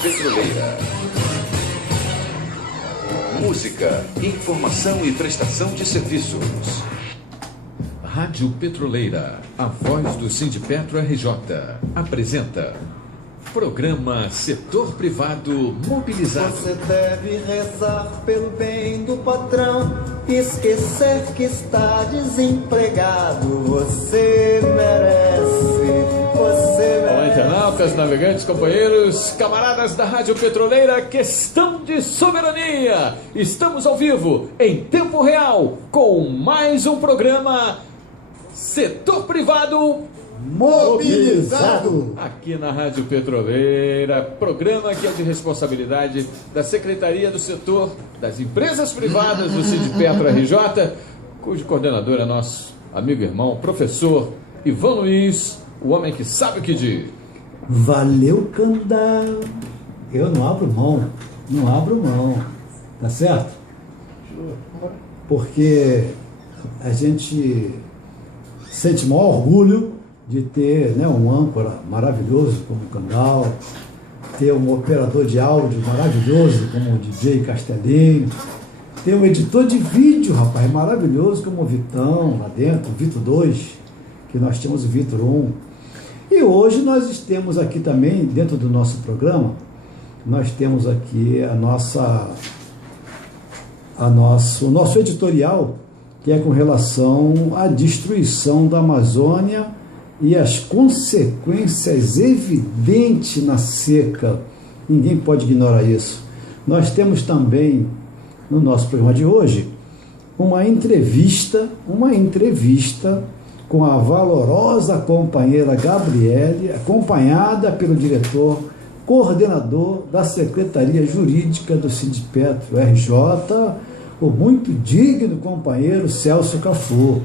Petroleira. Música, informação e prestação de serviços. Rádio Petroleira, a voz do Sindipetro RJ, apresenta programa Setor Privado Mobilizado. Você deve rezar pelo bem do patrão, esquecer que está desempregado. Você merece. Olá, internautas, navegantes, companheiros, camaradas da Rádio Petroleira, questão de soberania. Estamos ao vivo, em tempo real, com mais um programa Setor Privado Mobilizado. Aqui na Rádio Petroleira, programa que é de responsabilidade da Secretaria do Setor das Empresas Privadas do Sindipetro RJ, cujo coordenador é nosso amigo e irmão, professor Ivan Luiz, o homem que sabe o que diz. Valeu, Candá. Eu não abro mão, tá certo? Porque a gente sente maior orgulho de ter, né, um âncora maravilhoso como o Candal, ter um operador de áudio maravilhoso como o DJ Castelinho, ter um editor de vídeo, rapaz, maravilhoso como o Vitão lá dentro, o Vitor 2, que nós temos o Vitor 1. E hoje nós temos aqui também, dentro do nosso programa, nós temos aqui o nosso editorial, que é com relação à destruição da Amazônia e as consequências evidentes na seca. Ninguém pode ignorar isso. Nós temos também, no nosso programa de hoje, uma entrevista com a valorosa companheira Gabriele, acompanhada pelo diretor, coordenador da Secretaria Jurídica do Sindipetro RJ, o muito digno companheiro Celso Cafu.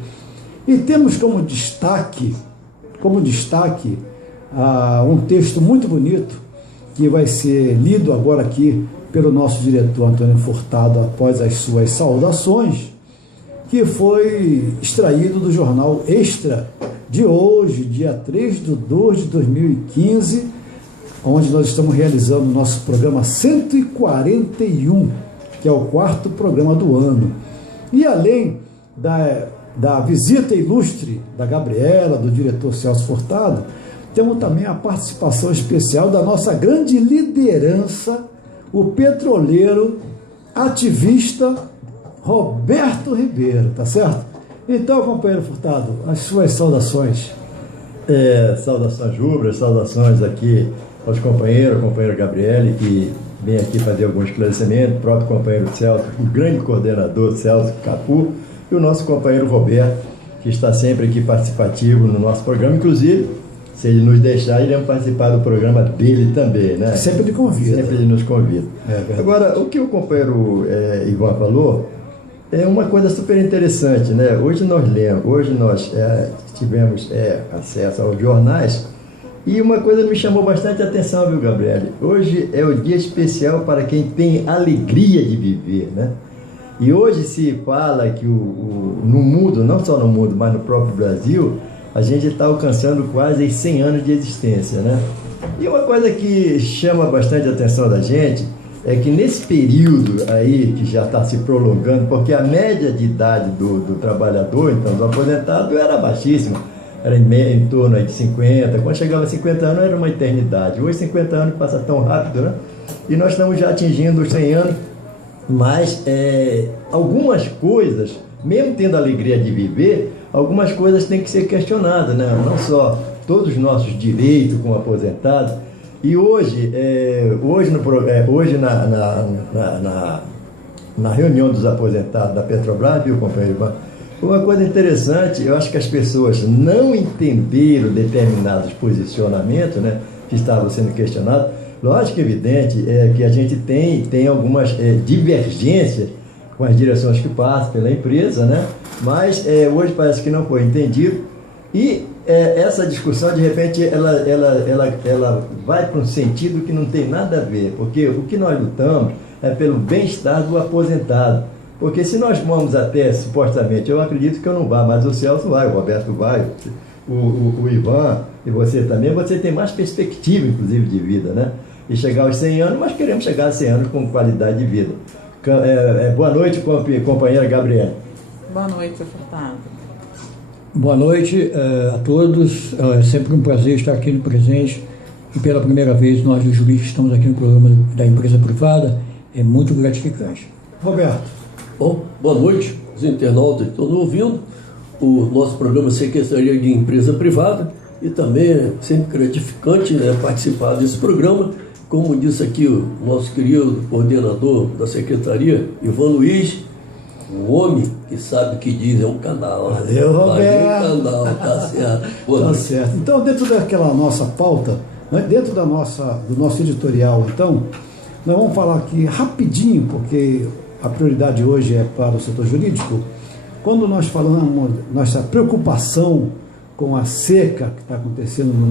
E temos como destaque um texto muito bonito, que vai ser lido agora aqui pelo nosso diretor Antônio Furtado após as suas saudações, que foi extraído do jornal Extra de hoje, dia 3/2/2015, onde nós estamos realizando o nosso programa 141, que é o 4º programa do ano. E além da visita ilustre da Gabriela, do diretor Celso Furtado, temos também a participação especial da nossa grande liderança, o petroleiro, ativista Roberto Ribeiro, tá certo? Então, companheiro Furtado, as suas saudações. Saudações rubras, saudações aqui aos companheiros, a companheira Gabriele, que vem aqui fazer algum esclarecimento, o próprio companheiro Celso, o grande coordenador Celso Cafu, e o nosso companheiro Roberto, que está sempre aqui participativo no nosso programa. Inclusive, se ele nos deixar, iremos participar do programa dele também, né? Sempre ele convida. Sempre ele nos convida. Agora, o que o companheiro Ivan falou é uma coisa super interessante, né? Hoje nós tivemos acesso aos jornais, e uma coisa me chamou bastante a atenção, viu, Gabriele? Hoje é o dia especial para quem tem alegria de viver, né? E hoje se fala que no mundo, não só no mundo, mas no próprio Brasil, a gente está alcançando quase 100 anos de existência, né? E uma coisa que chama bastante a atenção da gente é que nesse período aí, que já está se prolongando, porque a média de idade do trabalhador, então do aposentado, era baixíssima, era em torno aí de 50, quando chegava a 50 anos era uma eternidade. Hoje 50 anos passa tão rápido, né? E nós estamos já atingindo os 100 anos, mas algumas coisas, mesmo tendo a alegria de viver, algumas coisas têm que ser questionadas, né? Não só todos os nossos direitos como aposentados. E hoje na reunião dos aposentados da Petrobras, viu, companheiro Ivan, uma coisa interessante, eu acho que as pessoas não entenderam determinados posicionamentos, né, que estavam sendo questionados. Lógico que é evidente que a gente tem algumas divergências com as direções que passam pela empresa, né? Mas hoje parece que não foi entendido, e essa discussão de repente ela vai para um sentido que não tem nada a ver, porque o que nós lutamos é pelo bem-estar do aposentado. Porque se nós vamos até, supostamente, eu acredito que eu não vá, mas o Celso vai, o Roberto vai, o Ivan e você também, você tem mais perspectiva, inclusive, de vida, né? e chegar aos 100 anos, mas queremos chegar a 100 anos com qualidade de vida. Boa noite, companheira Gabriela. Boa noite, Furtado. Boa noite a todos. É sempre um prazer estar aqui no presente. E pela primeira vez nós, os juristas, estamos aqui no programa da empresa privada. É muito gratificante. Roberto. Bom, boa noite, os internautas que estão ouvindo o nosso programa Secretaria de Empresa Privada, e também é sempre gratificante, né, participar desse programa. Como disse aqui o nosso querido coordenador da Secretaria, Ivan Luiz, um homem que sabe o que diz, é um canal. Valeu, Roberto. Um canal, tá certo. Tá certo. Então, dentro daquela nossa pauta, né, dentro do nosso editorial, então, nós vamos falar aqui rapidinho, porque a prioridade hoje é para o setor jurídico. Quando nós falamos nossa preocupação com a seca que está acontecendo no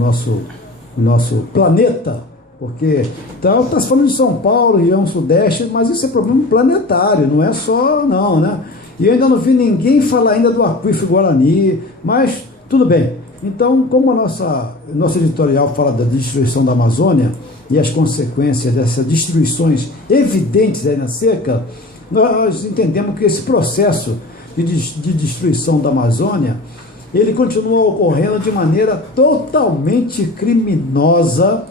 nosso planeta, porque está se falando de São Paulo, região sudeste, mas isso é problema planetário, não é só não, né? E eu ainda não vi ninguém falar ainda do aquífero Guarani, mas tudo bem. Então, como nosso editorial fala da destruição da Amazônia e as consequências dessas destruições evidentes aí na seca, nós entendemos que esse processo de destruição da Amazônia, ele continua ocorrendo de maneira totalmente criminosa,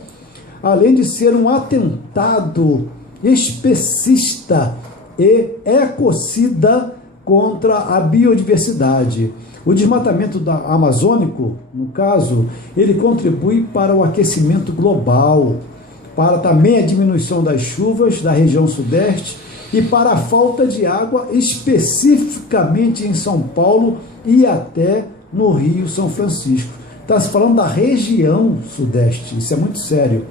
além de ser um atentado especista e ecocida contra a biodiversidade. O desmatamento amazônico, no caso, ele contribui para o aquecimento global, para também a diminuição das chuvas da região sudeste e para a falta de água especificamente em São Paulo e até no Rio São Francisco. Está se falando da região sudeste, isso é muito sério.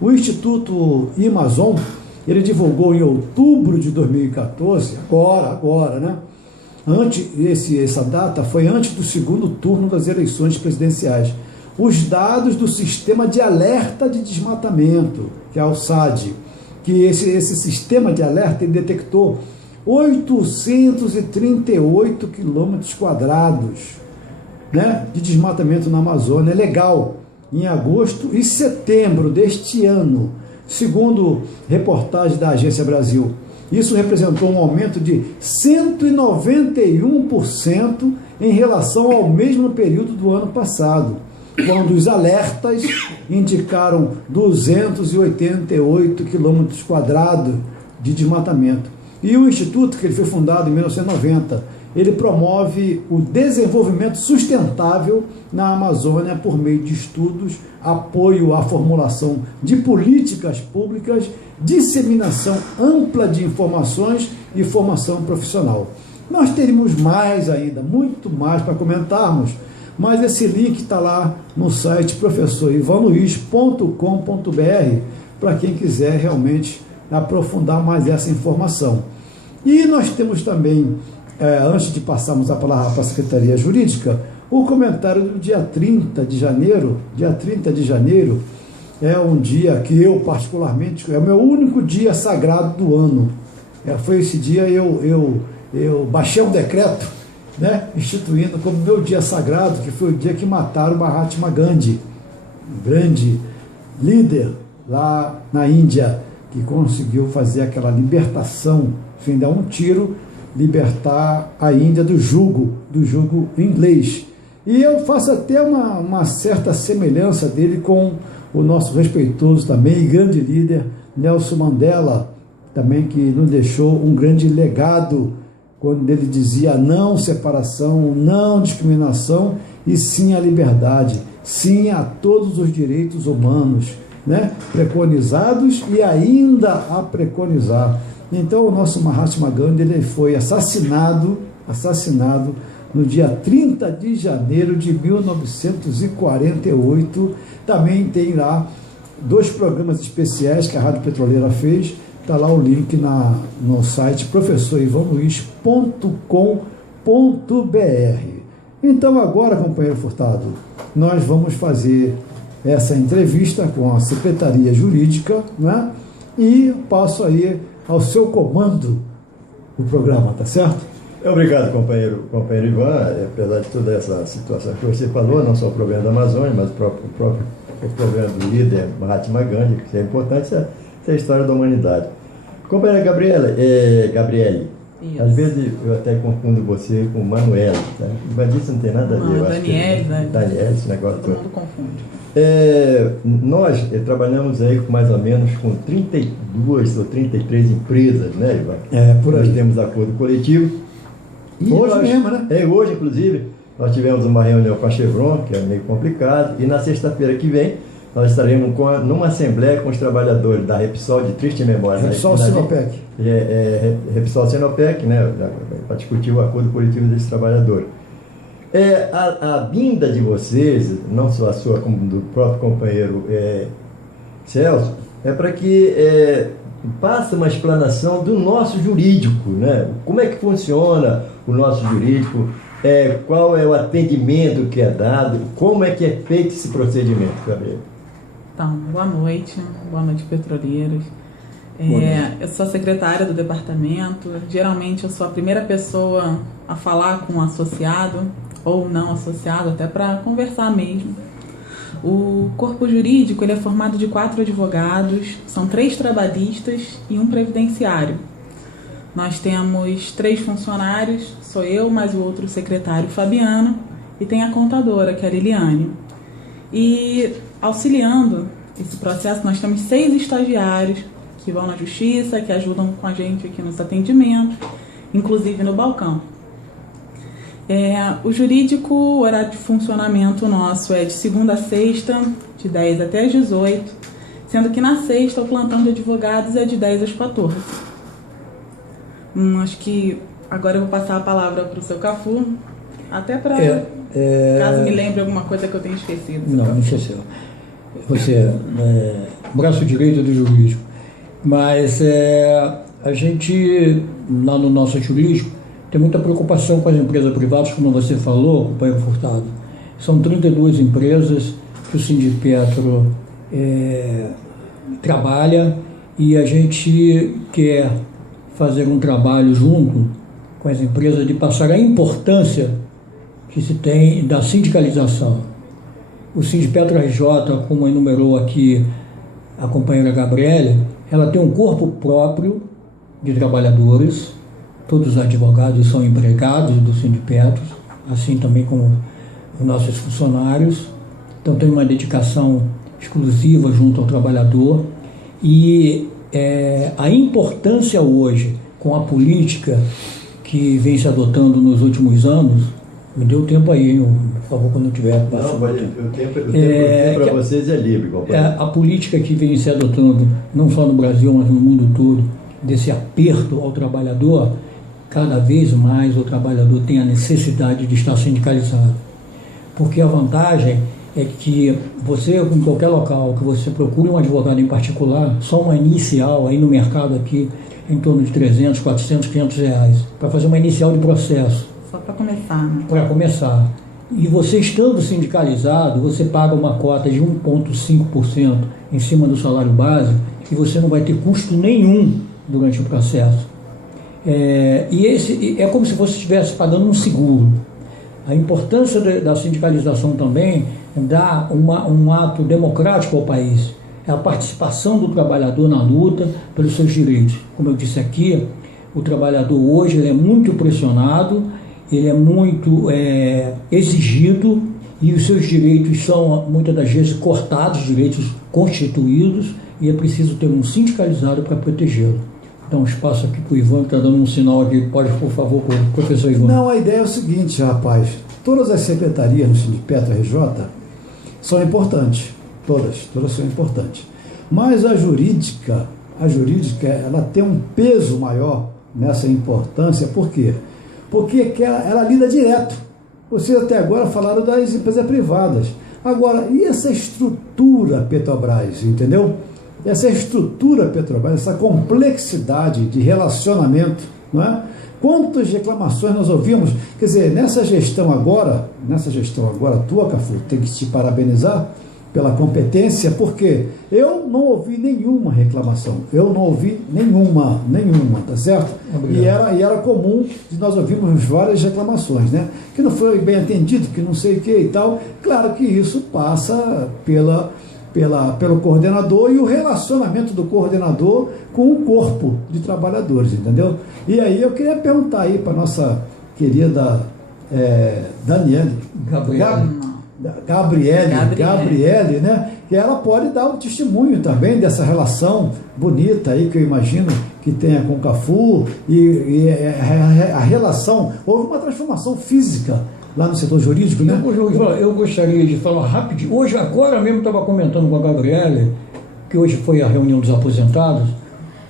O Instituto Amazon, ele divulgou em outubro de 2014, agora, né? Essa data foi antes do segundo turno das eleições presidenciais. Os dados do Sistema de Alerta de Desmatamento, que é o SAD, que esse sistema de alerta ele detectou 838 quilômetros quadrados, né, de desmatamento na Amazônia. É legal. Em agosto e setembro deste ano, segundo reportagem da Agência Brasil. Isso representou um aumento de 191% em relação ao mesmo período do ano passado, quando os alertas indicaram 288 quilômetros quadrados de desmatamento. E o Instituto, que ele foi fundado em 1990, ele promove o desenvolvimento sustentável na Amazônia por meio de estudos, apoio à formulação de políticas públicas, disseminação ampla de informações e formação profissional. Nós teríamos mais ainda, muito mais para comentarmos, mas esse link está lá no site professorivanluiz.com.br para quem quiser realmente aprofundar mais essa informação. E nós temos também, antes de passarmos a palavra para a Secretaria Jurídica, o comentário do dia 30 de janeiro. Dia 30 de janeiro é um dia que eu, particularmente, é o meu único dia sagrado do ano. Foi esse dia eu baixei um decreto, né, instituindo como meu dia sagrado, que foi o dia que mataram Mahatma Gandhi, um grande líder lá na Índia, que conseguiu fazer aquela libertação, sem dar um tiro, libertar a Índia do jugo inglês. E eu faço até uma certa semelhança dele com o nosso respeitoso também e grande líder Nelson Mandela, também, que nos deixou um grande legado, quando ele dizia não separação, não discriminação, e sim a liberdade, sim a todos os direitos humanos, né, preconizados e ainda a preconizar. Então o nosso Mahatma Gandhi, ele foi assassinado no dia 30 de janeiro de 1948. Também tem lá 2 programas especiais que a Rádio Petroleira fez. Está lá o link no site professorivanluiz.com.br. Então agora, companheiro Furtado, nós vamos fazer essa entrevista com a Secretaria Jurídica, né? E passo aí ao seu comando o programa, tá certo? Obrigado, companheiro Ivan. Apesar de toda essa situação que você falou, não só o problema da Amazônia, mas o próprio o problema do líder Mahatma Gandhi, que é importante, essa é a história da humanidade. Companheira Gabriele, Isso. às vezes eu até confundo você com Manuela, tá? Mas isso não tem nada a ver. Eu acho Daniele, que Daniele, esse negócio todo todo. mundo confunde. Nós trabalhamos aí com mais ou menos com 32 ou 33 empresas, né, Ivan? Por aí. Nós temos acordo coletivo. E Hoje mesmo, né? Hoje, inclusive, nós tivemos uma reunião com a Chevron, que é meio complicado, e na sexta-feira que vem nós estaremos numa assembleia com os trabalhadores da Repsol de triste memória. Repsol Sinopec. Repsol Sinopec, né, para discutir o acordo coletivo desses trabalhadores. A vinda de vocês, não só a sua, como do próprio companheiro Celso, é para que passe uma explanação do nosso jurídico, né? Como é que funciona o nosso jurídico, qual é o atendimento que é dado, como é que é feito esse procedimento, Gabriel? Então, boa noite petroleiros. Eu sou a secretária do departamento. Geralmente eu sou a primeira pessoa a falar com o associado ou não associado, até para conversar mesmo. O corpo jurídico ele é formado de 4 advogados, são 3 trabalhistas e 1 previdenciário. Nós temos 3 funcionários, sou eu, mais o outro secretário Fabiano, e tem a contadora, que é a Liliane. E auxiliando esse processo, nós temos 6 estagiários que vão na justiça, que ajudam com a gente aqui nos atendimentos, inclusive no balcão. O jurídico, o horário de funcionamento nosso é de segunda a sexta, de 10 até às 18, sendo que na sexta o plantão de advogados é de 10 às 14. Acho que agora eu vou passar a palavra para o seu Cafu, até para caso me lembre alguma coisa que eu tenha esquecido. Não esqueceu. Você é braço direito do jurídico. Mas a gente, lá no nosso jurídico, tem muita preocupação com as empresas privadas, como você falou, companheiro Furtado. São 32 empresas que o Sindipetro trabalha e a gente quer fazer um trabalho junto com as empresas de passar a importância que se tem da sindicalização. O Sindipetro RJ, como enumerou aqui a companheira Gabriele, ela tem um corpo próprio de trabalhadores, todos os advogados são empregados do Sindipetro, assim também como os nossos funcionários, então tem uma dedicação exclusiva junto ao trabalhador e a importância hoje com a política que vem se adotando nos últimos anos. Me dê o tempo aí, por favor, quando eu tiver passando. Não, o tempo para vocês é livre, companheiro. A política que vem se adotando, não só no Brasil, mas no mundo todo, desse aperto ao trabalhador, cada vez mais o trabalhador tem a necessidade de estar sindicalizado. Porque a vantagem é que você, em qualquer local, que você procure um advogado em particular, só uma inicial aí no mercado aqui, em torno de 300, 400, 500 reais, para fazer uma inicial de processo. Só para começar, né? Para começar. E você estando sindicalizado, você paga uma cota de 1,5% em cima do salário básico e você não vai ter custo nenhum durante o processo. E é como se você estivesse pagando um seguro. A importância da sindicalização também dá um ato democrático ao país. É a participação do trabalhador na luta pelos seus direitos. Como eu disse aqui, o trabalhador hoje ele é muito pressionado, ele é muito exigido e os seus direitos são muitas das vezes cortados, direitos constituídos, e é preciso ter um sindicalizado para protegê-lo. Então, um espaço aqui para o Ivan, que está dando um sinal aqui. Pode, por favor, com o professor Ivan. Não, a ideia é o seguinte, rapaz. Todas as secretarias no Sindipetro RJ são importantes. Todas são importantes. Mas a jurídica, ela tem um peso maior nessa importância. Por quê? Porque ela lida direto. Vocês até agora falaram das empresas privadas. Agora, e essa estrutura Petrobras, entendeu? Essa estrutura Petrobras, essa complexidade de relacionamento, não é? Quantas reclamações nós ouvimos? Quer dizer, nessa gestão agora tua, Cafu, tem que te parabenizar pela competência, porque eu não ouvi nenhuma reclamação, nenhuma, tá certo? E era comum de nós ouvirmos várias reclamações, né? Que não foi bem atendido, que não sei o que e tal. Claro que isso passa pelo coordenador e o relacionamento do coordenador com o corpo de trabalhadores, entendeu? E aí eu queria perguntar aí para nossa querida Daniele, Gabriele, né? Que ela pode dar um testemunho também dessa relação bonita aí que eu imagino que tenha com o Cafu e a relação, houve uma transformação física lá no setor jurídico, né? Eu gostaria de falar rapidinho. Hoje, agora mesmo, estava comentando com a Gabriele, que hoje foi a reunião dos aposentados,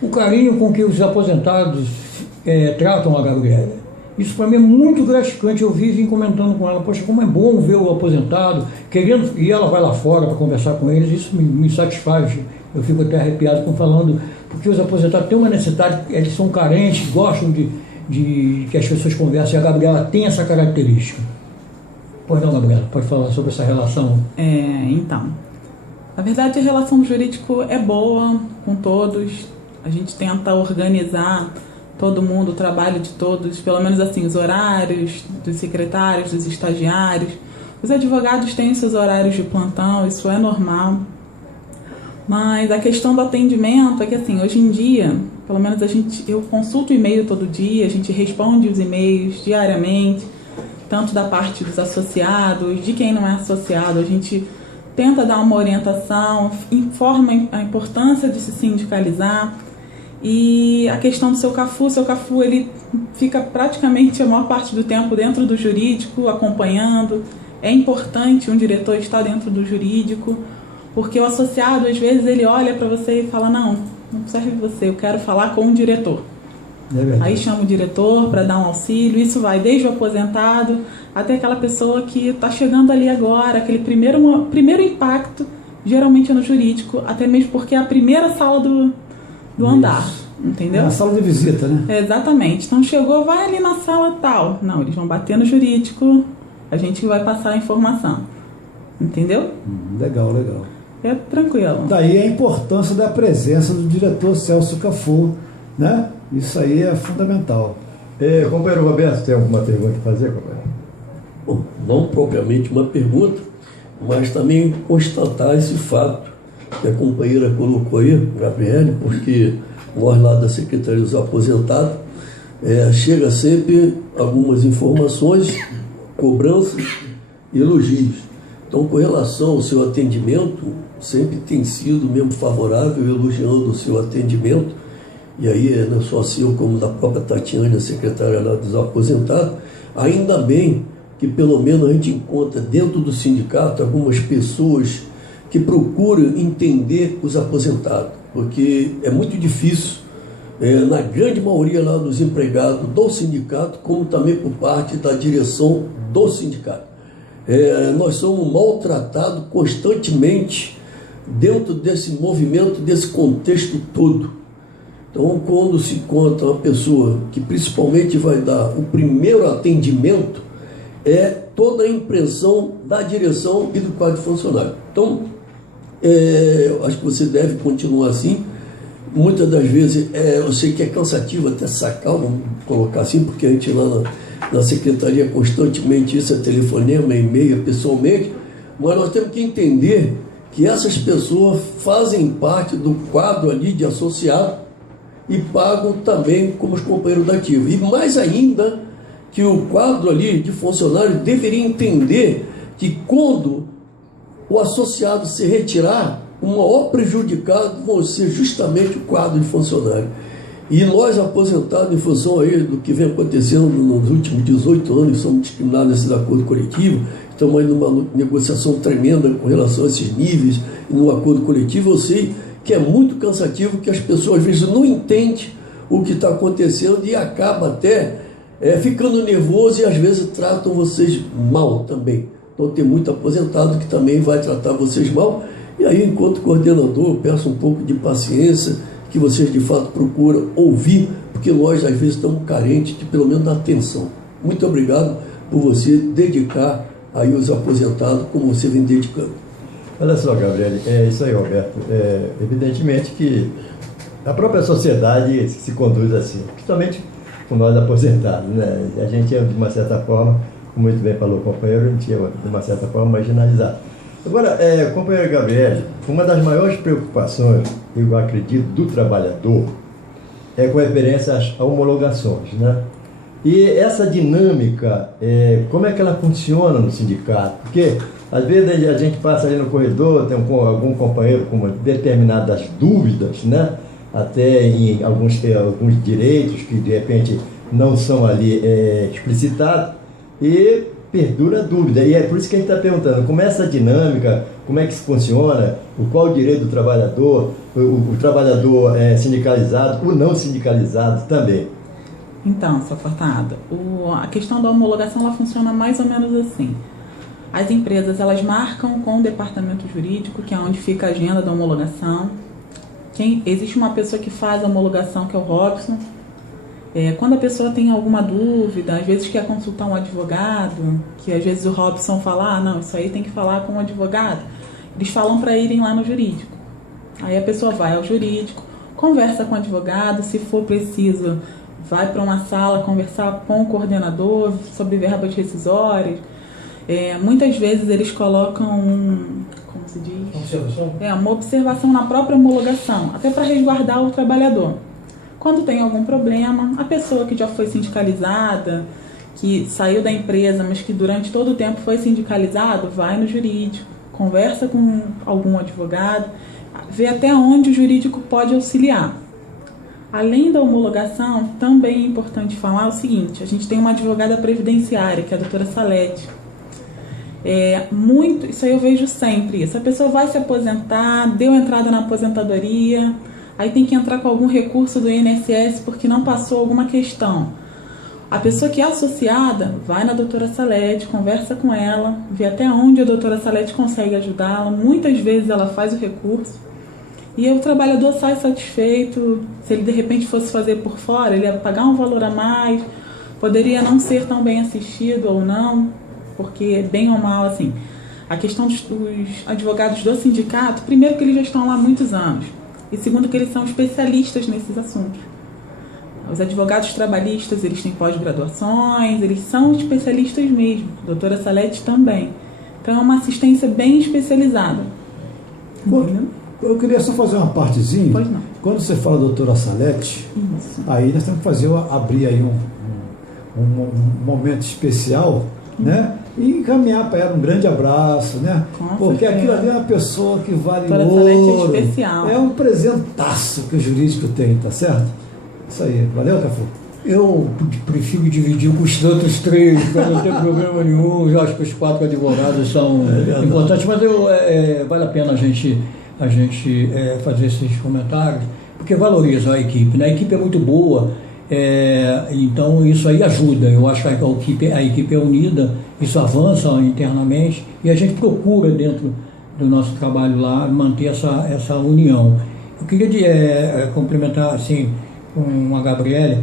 o carinho com que os aposentados tratam a Gabriele. Isso para mim é muito gratificante. Eu vim comentando com ela, poxa, como é bom ver o aposentado querendo, e ela vai lá fora para conversar com eles, isso me satisfaz. Eu fico até arrepiado com falando, porque os aposentados têm uma necessidade, eles são carentes, gostam de que as pessoas conversem, e a Gabriela tem essa característica. Pois não, Gabriela, pode falar sobre essa relação? Então, na verdade a relação jurídica é boa com todos, a gente tenta organizar todo mundo, o trabalho de todos, pelo menos assim, os horários dos secretários, dos estagiários. Os advogados têm seus horários de plantão, isso é normal. Mas a questão do atendimento é que, assim, hoje em dia, pelo menos eu consulto o e-mail todo dia, a gente responde os e-mails diariamente, tanto da parte dos associados, de quem não é associado, a gente tenta dar uma orientação, informa a importância de se sindicalizar. E a questão do seu Cafu ele fica praticamente a maior parte do tempo dentro do jurídico, acompanhando. É importante um diretor estar dentro do jurídico, porque o associado, às vezes, ele olha para você e fala, não serve você, eu quero falar com o diretor. Aí chama o diretor para dar um auxílio, isso vai desde o aposentado até aquela pessoa que está chegando ali agora, aquele primeiro impacto, geralmente é no jurídico, até mesmo porque é a primeira sala do andar, entendeu? É a sala de visita, né? Exatamente. Então chegou, vai ali na sala tal. Não, eles vão bater no jurídico, a gente vai passar a informação. Entendeu? Legal. É tranquilo. Daí a importância da presença do diretor Celso Cafu, né? Isso aí é fundamental. Companheiro Roberto, tem alguma pergunta a fazer, companheiro? Bom, não propriamente uma pergunta, mas também constatar esse fato que a companheira colocou aí, Gabriele, porque nós lá da Secretaria dos Aposentados, chega sempre algumas informações, cobranças e elogios. Então, com relação ao seu atendimento, sempre tem sido mesmo favorável, elogiando o seu atendimento, e aí não só seu, como da própria Tatiana, secretária lá dos Aposentados. Ainda bem que pelo menos a gente encontra dentro do sindicato algumas pessoas que procuram entender os aposentados, porque é muito difícil, na grande maioria lá dos empregados do sindicato, como também por parte da direção do sindicato. Nós somos maltratados constantemente dentro desse movimento, desse contexto todo. Então, quando se encontra uma pessoa que principalmente vai dar o primeiro atendimento, é toda a impressão da direção e do quadro funcionário. Então, eu acho que você deve continuar assim. Muitas das vezes, eu sei que é cansativo até sacar, vamos colocar assim, porque a gente lá na secretaria constantemente isso é telefonema, e-mail, pessoalmente, mas nós temos que entender que essas pessoas fazem parte do quadro ali de associado e pagam também como os companheiros da ativa. E mais ainda, que o quadro ali de funcionário deveria entender que quando o associado se retirar, o maior prejudicado vai ser justamente o quadro de funcionário. E nós, aposentados, em função aí do que vem acontecendo nos últimos 18 anos, somos discriminados nesse acordo coletivo, estamos aí numa negociação tremenda com relação a esses níveis e no acordo coletivo. Eu sei que é muito cansativo, que as pessoas às vezes não entendem o que está acontecendo e acaba até ficando nervoso e às vezes tratam vocês mal também. Então tem muito aposentado que também vai tratar vocês mal. E aí, enquanto coordenador, eu peço um pouco de paciência, que vocês de fato procuram ouvir, porque nós às vezes estamos carentes de pelo menos da atenção. Muito obrigado por você dedicar aí os aposentados como você vem dedicando. Olha só, Gabriele, é isso aí, Roberto. Evidentemente que a própria sociedade se conduz assim, principalmente com nós aposentados, né? A gente é, de uma certa forma, como muito bem falou o companheiro, a gente é, de uma certa forma, marginalizado. Agora, companheiro Gabriel, uma das maiores preocupações, eu acredito, do trabalhador é com referência às homologações, né? E essa dinâmica, como é que ela funciona no sindicato? Porque às vezes a gente passa ali no corredor, tem algum companheiro com determinadas dúvidas, né? Até em alguns direitos que de repente não são ali explicitados, e perdura a dúvida. E é por isso que a gente está perguntando, como é essa dinâmica, como é que isso funciona, qual o direito do trabalhador, o trabalhador sindicalizado, o não sindicalizado também. Então, só Fortado, a questão da homologação ela funciona mais ou menos assim. As empresas elas marcam com o departamento jurídico, que é onde fica a agenda da homologação. Existe uma pessoa que faz a homologação, que é o Robson. Quando a pessoa tem alguma dúvida, às vezes quer consultar um advogado, que às vezes o Robson fala, não, isso aí tem que falar com o advogado. Eles falam para irem lá no jurídico. Aí a pessoa vai ao jurídico, conversa com o advogado, se for preciso, vai para uma sala conversar com o coordenador sobre verbas rescisórias. Muitas vezes eles colocam como se diz? Uma observação na própria homologação, até para resguardar o trabalhador. Quando tem algum problema, a pessoa que já foi sindicalizada, que saiu da empresa, mas que durante todo o tempo foi sindicalizado, vai no jurídico, conversa com algum advogado, vê até onde o jurídico pode auxiliar. Além da homologação, também é importante falar o seguinte, a gente tem uma advogada previdenciária, que é a doutora Salete. Isso aí eu vejo sempre. Se a pessoa vai se aposentar, deu entrada na aposentadoria, aí tem que entrar com algum recurso do INSS porque não passou alguma questão. A pessoa que é associada vai na doutora Salete, conversa com ela, vê até onde a doutora Salete consegue ajudá-la. Muitas vezes ela faz o recurso e o trabalhador sai satisfeito. Se ele de repente fosse fazer por fora, ele ia pagar um valor a mais, poderia não ser tão bem assistido ou não, porque bem ou mal, assim, a questão dos advogados do sindicato, primeiro que eles já estão lá há muitos anos, e segundo que eles são especialistas nesses assuntos. Os advogados trabalhistas, eles têm pós-graduações, eles são especialistas mesmo, a doutora Salete também. Então é uma assistência bem especializada. Entendeu? Eu queria só fazer uma partezinha. Pois não. Quando você fala doutora Salete, aí nós temos que abrir aí um momento especial, né? E encaminhar para ela um grande abraço, né? Porque aquilo ali é uma pessoa que vale ouro. É especial. É um presentaço que o jurídico tem, tá certo? Isso aí. Valeu, Cafu? Eu prefiro dividir com os outros três, para não ter problema nenhum. Eu acho que os 4 advogados são importantes, mas vale a pena a gente fazer esses comentários, porque valoriza a equipe, né? A equipe é muito boa. Então isso aí ajuda. Eu acho que a equipe é unida, isso avança internamente e a gente procura dentro do nosso trabalho lá manter essa união. Eu queria complementar assim com a Gabriele.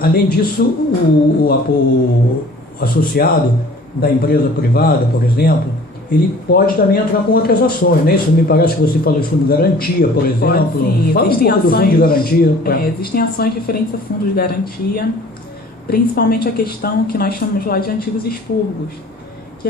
Além disso, o associado da empresa privada, por exemplo, ele pode também entrar com outras ações, né? Isso me parece que você falou de fundo de garantia, por exemplo. Pode, sim. Fala existem um pouco ações, do fundo de garantia. Existem ações referentes a fundos de garantia, principalmente a questão que nós chamamos lá de antigos expurgos, que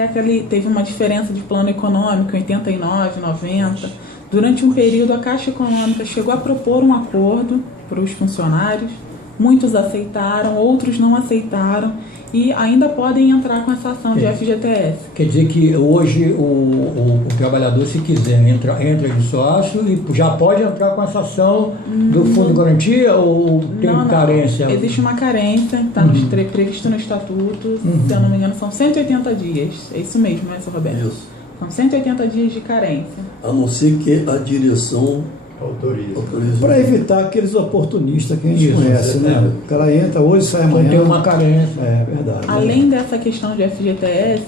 teve uma diferença de plano econômico em 89, 90. Durante um período, a Caixa Econômica chegou a propor um acordo para os funcionários, muitos aceitaram, outros não aceitaram, e ainda podem entrar com essa ação de FGTS. Quer dizer que hoje o trabalhador, se quiser, entra de sócio e já pode entrar com essa ação do fundo de garantia ou tem carência? Existe uma carência, está previsto no estatuto, se eu não me engano, são 180 dias. É isso mesmo, né, seu Roberto? Isso. São 180 dias de carência. A não ser que a direção autoriza. Para evitar aqueles oportunistas que a gente conhece, né? O cara entra hoje, sai amanhã. Tem uma carência. É verdade. Além dessa questão de FGTS,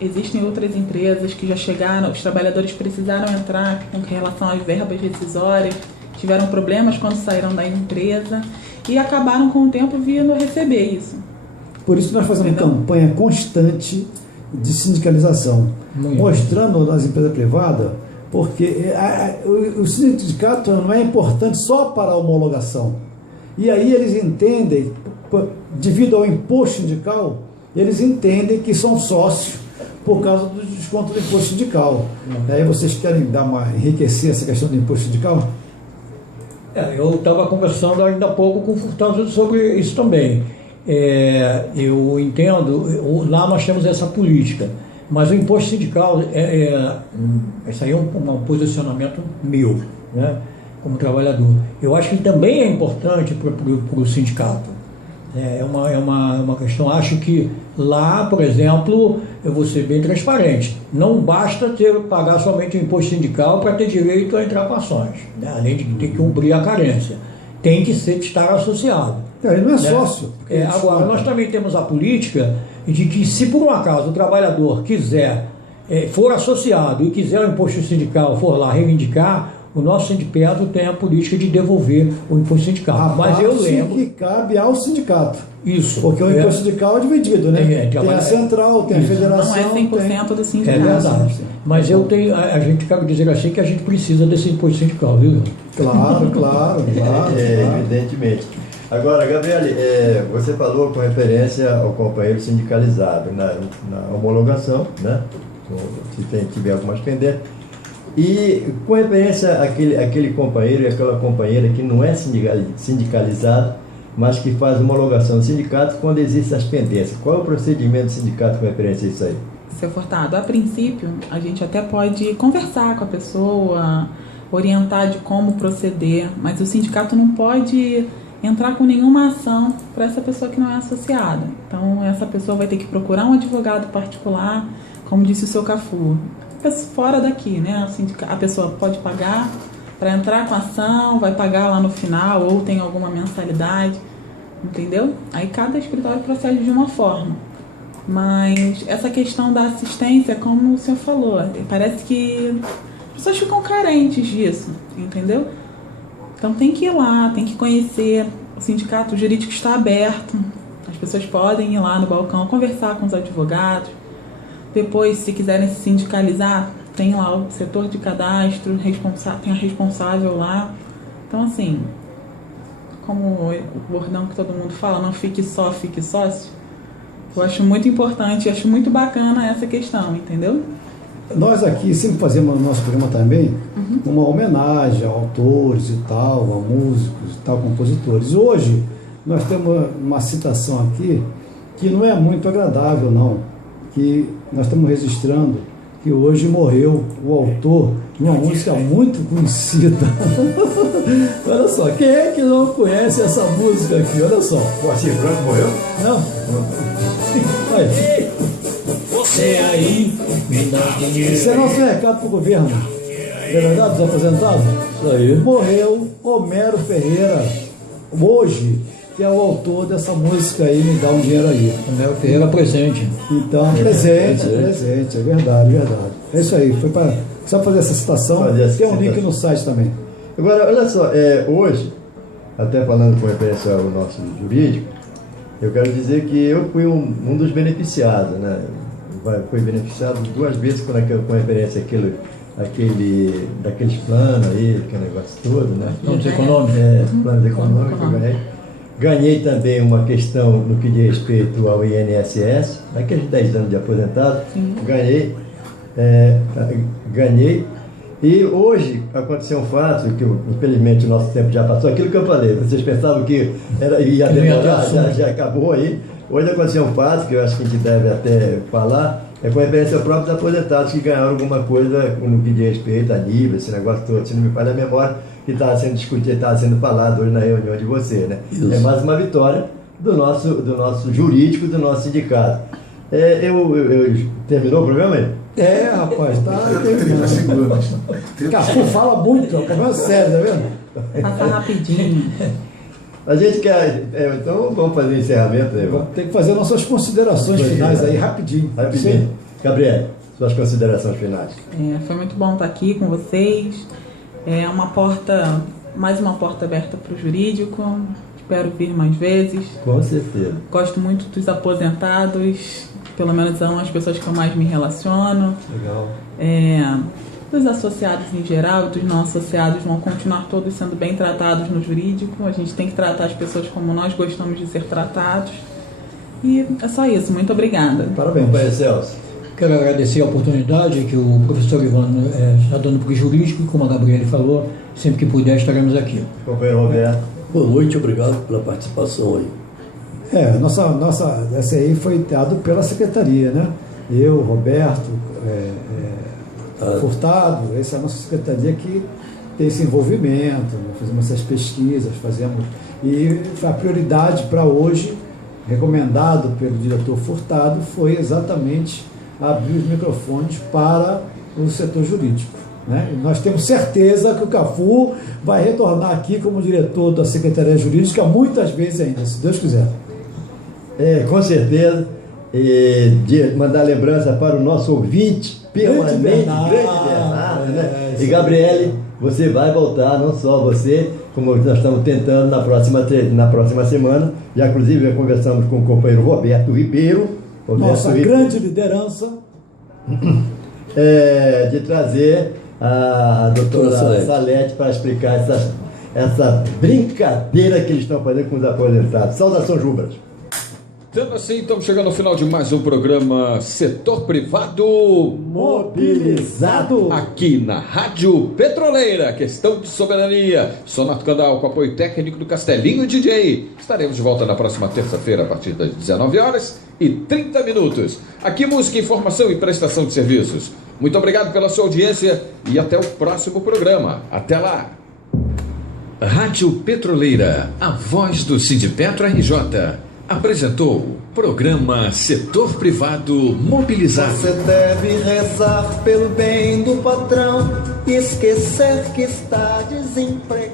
existem outras empresas que já chegaram, os trabalhadores precisaram entrar com relação às verbas rescisórias, tiveram problemas quando saíram da empresa e acabaram com o tempo vindo receber isso. Por isso nós fazemos uma campanha constante de sindicalização, mostrando nas empresas privadas, porque o sindicato não é importante só para a homologação. E aí eles entendem, devido ao imposto sindical, eles entendem que são sócios, por causa do desconto do imposto sindical. Aí vocês querem enriquecer essa questão do imposto sindical? Eu estava conversando ainda há pouco com o Furtado sobre isso também. Eu entendo, lá nós temos essa política, mas o imposto sindical, isso aí é um posicionamento meu, né, como trabalhador. Eu acho que também é importante para o sindicato. É uma questão, acho que lá, por exemplo, eu vou ser bem transparente, não basta pagar somente o imposto sindical para ter direito a entrar com ações, né? Além de ter que cumprir a carência, tem que estar associado. Ele não é sócio. Agora, nós também temos a política de que, se por um acaso o trabalhador for associado e quiser o imposto sindical, for lá reivindicar, o nosso sindicato tem a política de devolver o imposto sindical. Mas eu lembro que cabe ao sindicato. Isso. Porque o imposto sindical é dividido, né? Tem a central, tem a federação. Não é 100% do sindicato. É verdade. Mas a gente quer dizer assim que a gente precisa desse imposto sindical, viu? Claro. Evidentemente. Agora, Gabriele, você falou com referência ao companheiro sindicalizado na homologação, né? Se tiver algumas pendências. E com referência àquele companheiro e aquela companheira que não é sindicalizado, mas que faz homologação do sindicato quando existem as pendências. Qual é o procedimento do sindicato com referência a isso aí? Seu Furtado, a princípio, a gente até pode conversar com a pessoa, orientar de como proceder, mas o sindicato não pode entrar com nenhuma ação para essa pessoa que não é associada. Então, essa pessoa vai ter que procurar um advogado particular, como disse o seu Cafu. Fora daqui, né? A pessoa pode pagar para entrar com a ação, vai pagar lá no final, ou tem alguma mensalidade, entendeu? Aí cada escritório procede de uma forma. Mas essa questão da assistência, como o senhor falou, parece que as pessoas ficam carentes disso, entendeu? Então tem que ir lá, tem que conhecer. O sindicato jurídico está aberto, as pessoas podem ir lá no balcão, conversar com os advogados. Depois, se quiserem se sindicalizar, tem lá o setor de cadastro, tem a responsável lá. Então, assim, como o bordão que todo mundo fala, não fique só, fique sócio, eu acho muito importante, acho muito bacana essa questão, entendeu? Nós aqui sempre fazemos no nosso programa também uma homenagem a autores e tal, a músicos e tal, compositores. Hoje, nós temos uma citação aqui que não é muito agradável, não. Que nós estamos registrando que hoje morreu o autor de uma música muito conhecida. Olha só, quem é que não conhece essa música aqui? Olha só. O Moacir Franco morreu? Não. Ei, você aí me dá dinheiro. Isso é nosso recado para o governo. É verdade, dos aposentados? Isso aí. Morreu Homero Ferreira, hoje, que é o autor dessa música aí, Me Dá um Dinheiro Aí. Homero Ferreira presente. Então, presente, é verdade. É isso aí, foi para só fazer essa citação, tem um link no site também. Agora, olha só, hoje, até falando com referência ao nosso jurídico, eu quero dizer que eu fui um dos beneficiados, né? Fui beneficiado 2 vezes com referência daqueles planos aí, aquele negócio todo, né? Planos econômicos. Planos econômicos, eu ganhei. Ganhei também uma questão no que diz respeito ao INSS, aqueles 10 anos de aposentado. Sim. Ganhei. E hoje aconteceu um fato, que infelizmente o nosso tempo já passou, aquilo que eu falei, vocês pensavam que ia demorar, já acabou aí. Hoje aconteceu um fato, que eu acho que a gente deve até falar, com referência aos próprios aposentados que ganharam alguma coisa no que diz respeito a nível, esse negócio todo, se não me falha a memória, que estava sendo discutido, estava sendo falado hoje na reunião de você, né? Isso. É mais uma vitória do nosso jurídico, do nosso sindicato. Terminou o programa aí? Rapaz, tá terminando. Cafu fala muito, é um problema sério, tá vendo? Passar rapidinho. A gente quer. Então vamos fazer o encerramento aí. Vamos ter que fazer nossas considerações finais aí, rapidinho. Rapidinho. Gabriele, suas considerações finais. Foi muito bom estar aqui com vocês. É mais uma porta aberta para o jurídico. Espero vir mais vezes. Com certeza. Gosto muito dos aposentados, pelo menos são as pessoas que eu mais me relaciono. Legal. Dos associados em geral, dos não associados, vão continuar todos sendo bem tratados no jurídico. A gente tem que tratar as pessoas como nós gostamos de ser tratados. E é só isso. Muito obrigada. Parabéns. Companheiro Celso. Quero agradecer a oportunidade que o professor Ivan está dando para o jurídico, como a Gabriele falou, sempre que puder estaremos aqui. Companheiro Roberto. Boa noite, obrigado pela participação aí. Essa aí foi dado pela secretaria, né? Eu, Roberto, Furtado, essa é a nossa secretaria que tem esse envolvimento, né? Fazemos essas pesquisas, e a prioridade para hoje, recomendado pelo diretor Furtado, foi exatamente abrir os microfones para o setor jurídico, né? E nós temos certeza que o Cafu vai retornar aqui como diretor da Secretaria Jurídica muitas vezes ainda, se Deus quiser. Com certeza. De mandar lembrança para o nosso ouvinte permanente, grande Bernardo, né? E Gabriele, você vai voltar, não só você, como nós estamos tentando na próxima semana. Já inclusive já conversamos com o companheiro Roberto Ribeiro. Nossa grande liderança. De trazer a doutora Salete para explicar essa brincadeira que eles estão fazendo com os aposentados. Saudação, Jubras. Sendo assim, estamos chegando ao final de mais um programa Setor Privado Mobilizado, aqui na Rádio Petroleira. Questão de soberania. Sonato Candal, com apoio técnico do Castelinho DJ. Estaremos de volta na próxima terça-feira a partir das 19h30. Aqui música, informação e prestação de serviços. Muito obrigado pela sua audiência e até o próximo programa. Até lá. Rádio Petroleira, a voz do Sindipetro RJ. Apresentou o programa Setor Privado Mobilizado. Você deve rezar pelo bem do patrão e esquecer que está desempregado.